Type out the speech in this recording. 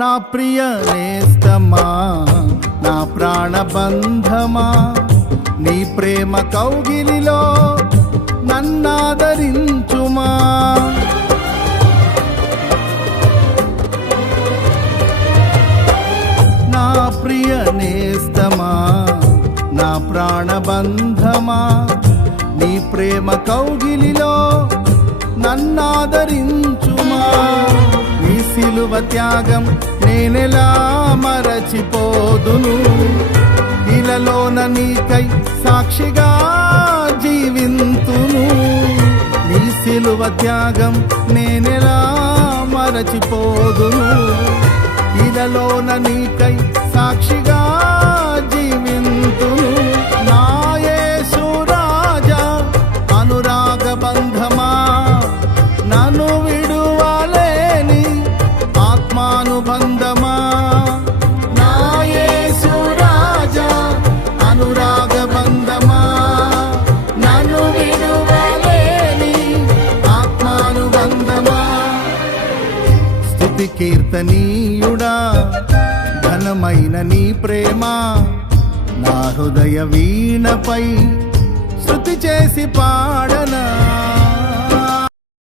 నా ప్రియ నేస్తమా, నా ప్రాణబంధమా, నీ ప్రేమ కౌగిలిలో నన్నాదరించుమా. నా ప్రియ నేస్తమా, నా ప్రాణబంధమా, నీ ప్రేమ కౌగిలిలో నన్నాదరించుమా. నీ సిలువ త్యాగం నేనెలా మరచిపోదును, ఇలలోన నీకై సాక్షిగా జీవింతును. నీ సిలువ త్యాగం నేనెలా మరచిపోదును, ఇలలోన నీకై సాక్షిగా జీవింతును. నా యేసు రాజా అనురాగ బంధమా, నన్ను విడువలేని ఆత్మానుబంధమా. నా యేసు రాజా అనురాగ బంధమా, నన్ను విడువలేని ఆత్మానుబంధమా. స్తుతి కీర్తనీయుడా, ఘనమైన నీ ప్రేమ నా హృదయ వీణపై శృతి చేసి పాడనా.